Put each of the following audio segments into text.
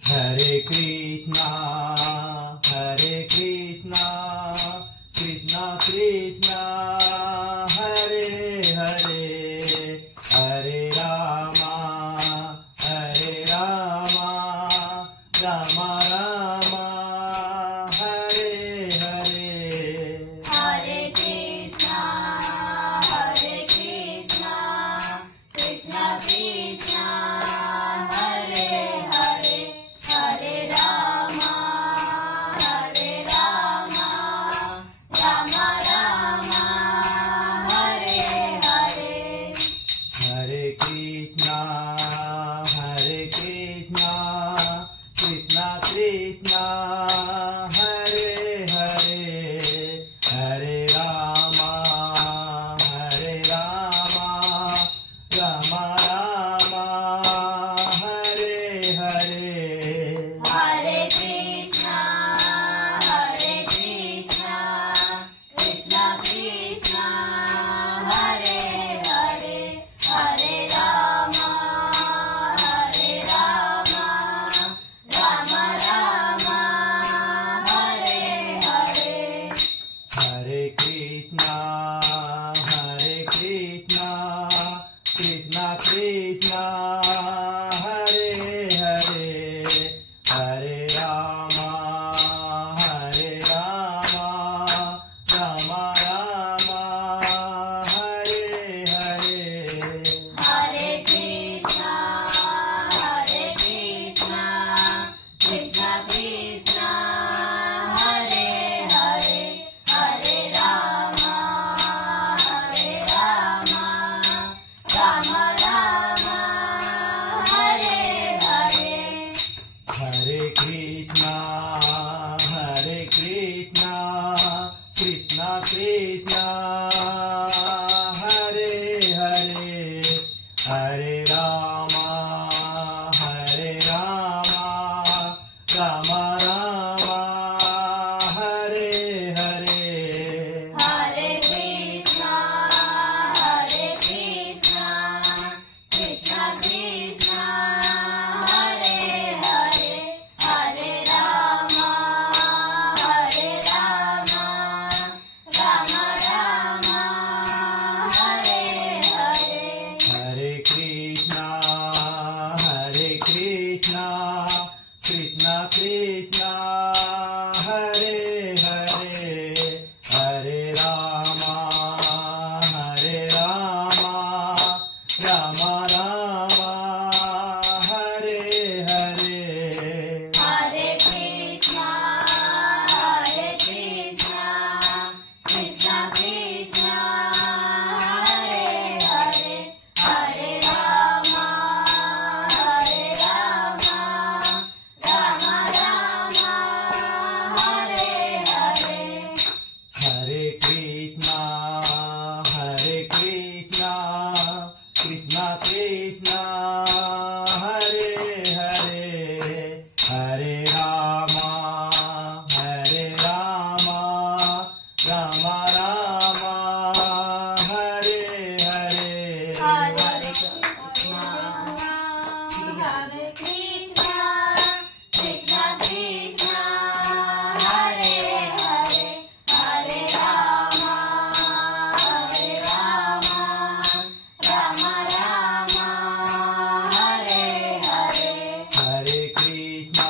Hare Krishna, Hare Krishna, Krishna Krishna, Hare Hare, Hare Rama, Hare Rama, Rama Rama, Hare Hare. Hare Krishna, Hare Krishna, Krishna Krishna, Hare Hare, Hare Rama, Hare Rama, Rama Rama, Hare Hare. Hare Krishna, Hare Krishna, Krishna Krishna, Hare Hare, Hare Rama, Hare Rama, Rama Rama, Hare Hare. Hare Krishna, Hare Krishna, Krishna Krishna, Hare Hare, Hare Rama, Hare Rama, Rama Rama, Hare Hare. Hare Krishna, Hare Krishna, Krishna Krishna, Hare Hare, Hare Rama, Hare Rama, Rama Rama, Hare Hare. Hare Krishna, Hare Krishna, Krishna Krishna, Hare Hare, Hare Rama, Hare Rama, Rama Rama, Hare Hare. Hare Krishna, Hare Krishna, Krishna Krishna, Hare Hare, Hare Rama, Hare Rama, Rama Rama, Hare Hare. Hare Krishna, Hare Krishna, Krishna Krishna, Hare Hare, Hare Rama, Hare Rama, Rama Rama, Hare Hare. Hare Krishna, Hare Krishna, Krishna Krishna, Hare Hare, Hare Rama, Hare Rama, Rama Rama, Hare Hare. Hare Krishna, Hare Krishna, Krishna Krishna, Hare Hare, Hare Rama, Hare Rama, Rama Rama, Hare Hare. Hare Krishna, Hare Krishna, Krishna Krishna, Hare Hare, Hare Rama, Hare Rama, Rama Rama, Hare Hare. Hare Krishna, Hare Krishna, Krishna Krishna, Hare Hare, Hare Rama, Hare Rama, Rama Rama, Hare Hare. Hare Krishna,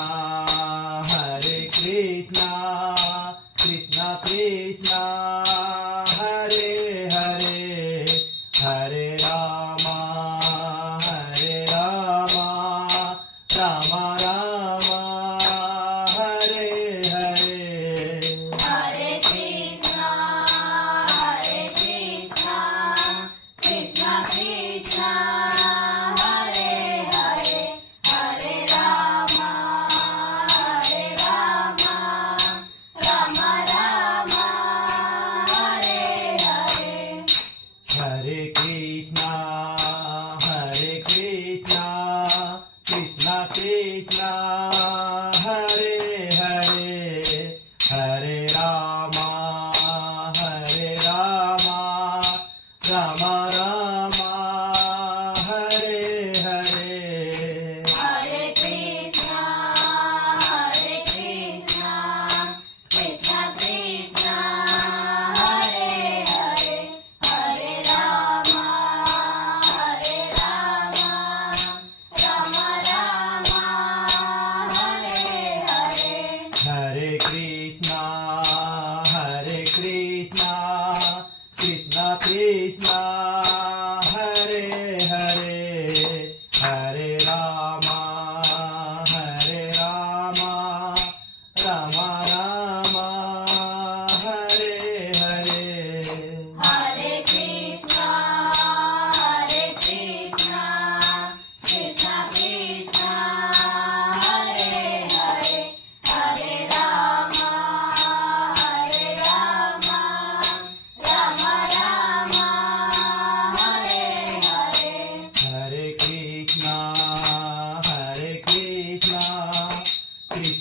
Hare Krishna, Krishna Krishna, Hare Hare, Hare Rama, Hare Rama, Rama Rama, Hare Hare. Hare Krishna, Hare Krishna, Krishna Krishna, Hare Hare, Hare Rama, Hare Rama, Rama Rama, Hare Hare. Hare Krishna, Hare Krishna, Krishna Krishna, Hare Hare, Hare Rama, Hare Rama, Rama Rama, Hare Hare. Hare Krishna,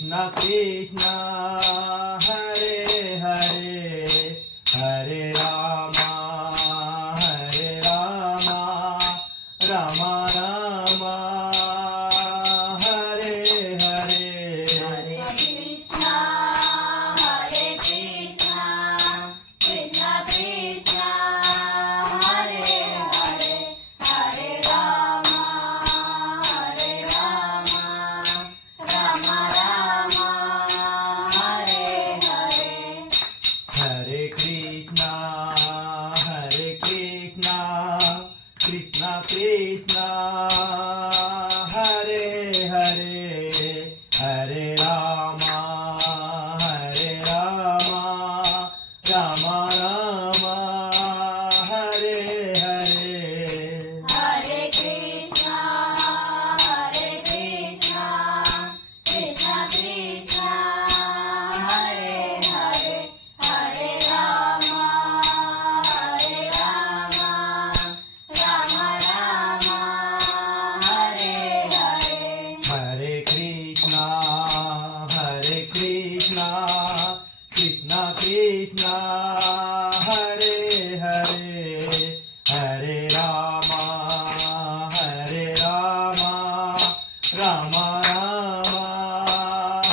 Krishna Krishna Hare Hare Hare Rama Rama Rama Hare Hare Hare Krishna, Krishna Krishna, Hare Hare, Hare Rama, Rama Rama, Hare Hare. Hare Krishna Krishna Krishna Hare Hare Hare Rama Rama Rama Hare Hare Hare Krishna, Krishna Krishna, Hare Hare, Hare Rama, Rama Rama, Hare Hare. Hare Krishna Krishna Krishna Hare Hare Hare Rama Rama Rama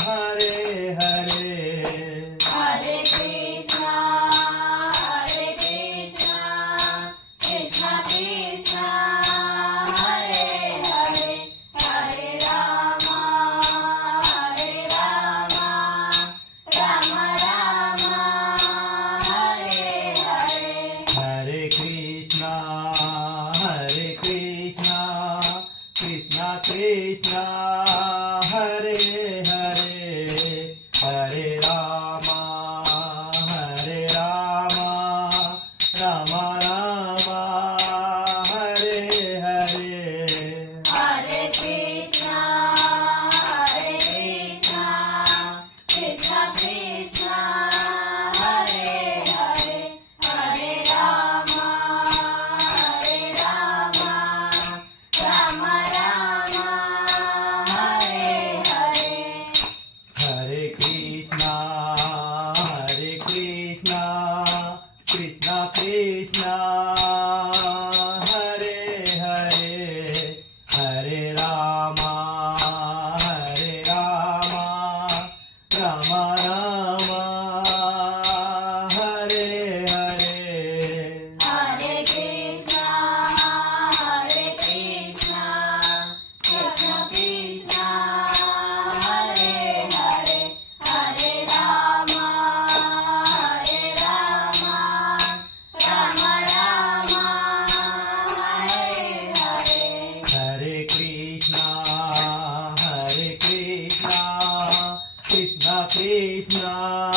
Hare Hare Hare Krishna, Krishna Krishna, Hare Hare, Hare Rama, Rama Rama, Hare Hare. Hare Krishna Krishna Krishna Hare Hare Hare Rama Rama Rama Hare Hare Hare Krishna, Krishna Krishna, Hare Hare, Hare Rama, Rama Rama, Hare Hare. Hare Krishna Krishna Krishna Hare Hare Hare Rama Rama Rama Hare Hare Hare Krishna, Krishna Krishna, Hare Hare, Hare Rama, Rama Rama, Hare Hare. Hare Krishna Krishna Krishna